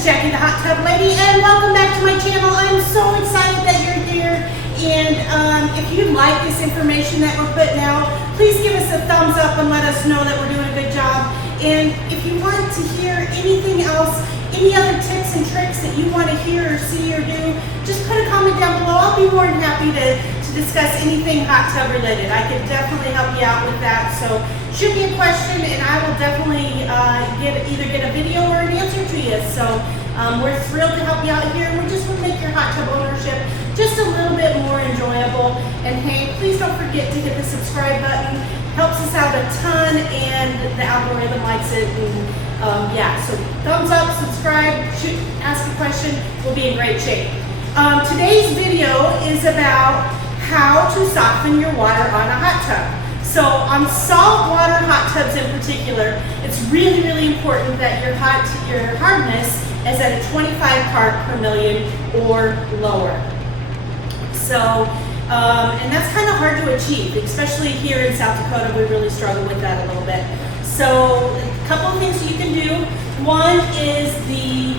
is Jackie the Hot Tub Lady, and welcome back to my channel. I'm so excited that you're here, and if you like this information that we're putting out, please give us a thumbs up and let us know that we're doing a good job. And if you want to hear anything else, any other tips and tricks that you want to hear or see or do, just put a comment down below. I'll be more than happy to discuss anything hot tub related. I can definitely help you out with that. So shoot me a question and I will definitely either get a video or an answer to you. So we're thrilled to help you out here, and we just want to make your hot tub ownership just a little bit more enjoyable. And hey, please don't forget to hit the subscribe button. Helps us out a ton, and the algorithm likes it. And yeah, so thumbs up, subscribe, shoot, ask a question. We'll be in great shape. Today's video is about how to soften your water on a hot tub. So on saltwater hot tubs in particular, it's really, really important that your hardness is at a 25 part per million or lower. So, and that's kind of hard to achieve, especially here in South Dakota. We really struggle with that a little bit. So a couple of things you can do. One is the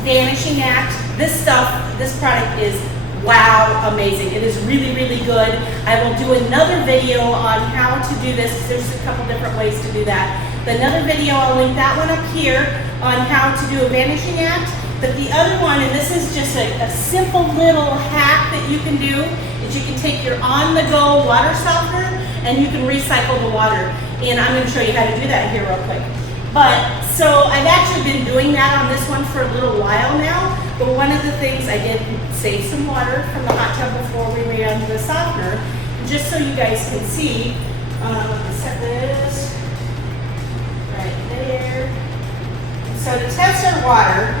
Vanishing Act. This product is wow, amazing. It is really, really good. I will do another video on how to do this. There's a couple different ways to do that. Another video, I'll link that one up here on how to do a Vanishing Act. But the other one, and this is just a simple little hack that you can do, is you can take your On The Go water softener and you can recycle the water. And I'm going to show you how to do that here real quick. But so I've actually been doing that on this one for a little while now. But one of the things I did save some water from the hot tub before we ran the softener, just so you guys can see. Set this right there. So to test our water,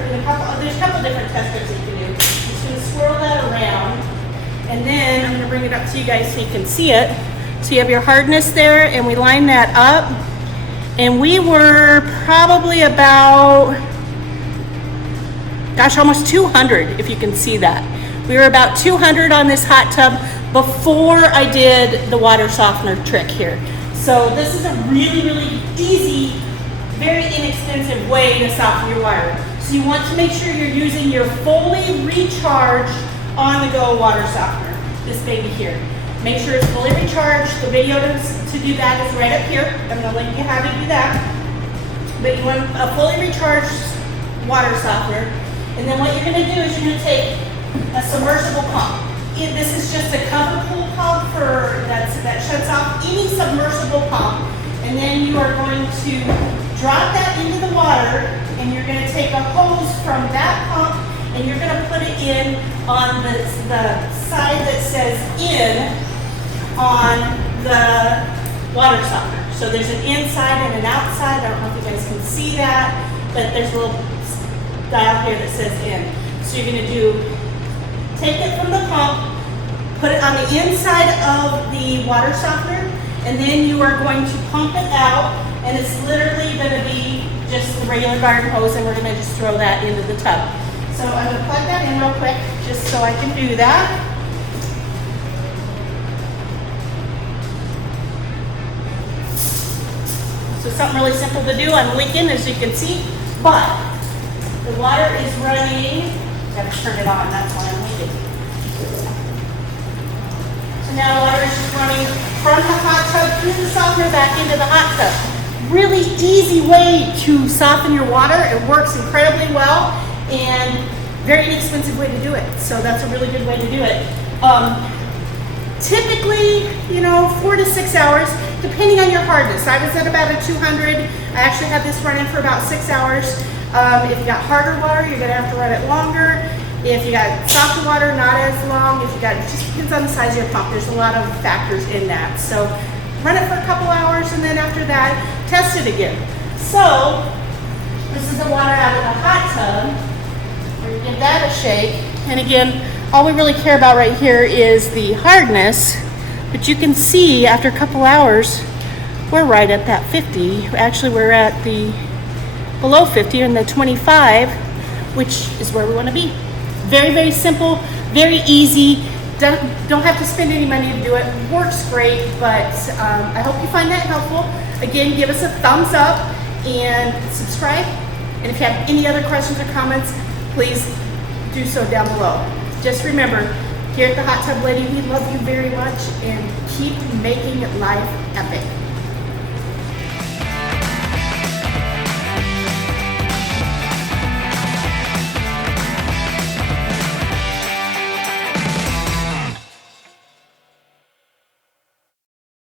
there's a couple different test strips that you can do. I'm just going to swirl that around, and then I'm going to bring it up to you guys so you can see it. So you have your hardness there, and we line that up. And we were probably about, gosh, almost 200, if you can see that. We were about 200 on this hot tub before I did the water softener trick here. So this is a really, really easy, very inexpensive way to soften your water. So you want to make sure you're using your fully recharged On The Go water softener, this baby here. Make sure it's fully recharged. The video to do that is right up here. I'm going to link you how to do that. But you want a fully recharged water softener. And then what you're going to do is you're going to take a submersible pump. This is just a cover pool pump that shuts off any submersible pump. And then you are going to drop that into the water, and you're going to take a hose from that pump and you're going to put it in on the side that says in on the water softener. So there's an inside and an outside. I don't know if you guys can see that, but there's a little dial here that says in. So you're going to take it from the pump, put it on the inside of the water softener, and then you are going to pump it out, and it's literally going to be just the regular garden hose, and we're going to just throw that into the tub. So I'm going to plug that in real quick just so I can do that. So something really simple to do. I'm leaking, as you can see, but the water is running. I've got to turn it on, that's why I'm leaking. So now the water is just running from the hot tub through the softener back into the hot tub. Really easy way to soften your water. It works incredibly well, and very inexpensive way to do it. So that's a really good way to do it. Typically, 4 to 6 hours, depending on your hardness. I was at about a 200. I actually had this running for about 6 hours. If you got harder water, you're gonna have to run it longer. If you got softer water, not as long. It just depends on the size of your pump. There's a lot of factors in that. So run it for a couple hours, and then after that, test it again. So this is the water out of the hot tub. We're gonna give that a shake. And again, all we really care about right here is the hardness, but you can see after a couple hours, we're right at that 50. Actually, we're at the below 50 in the 25, which is where we want to be. Very, very simple, very easy. Don't have to spend any money to do it. Works great, but I hope you find that helpful. Again, give us a thumbs up and subscribe. And if you have any other questions or comments, please do so down below. Just remember, here at the Hot Tub Lady, we love you very much and keep making life epic.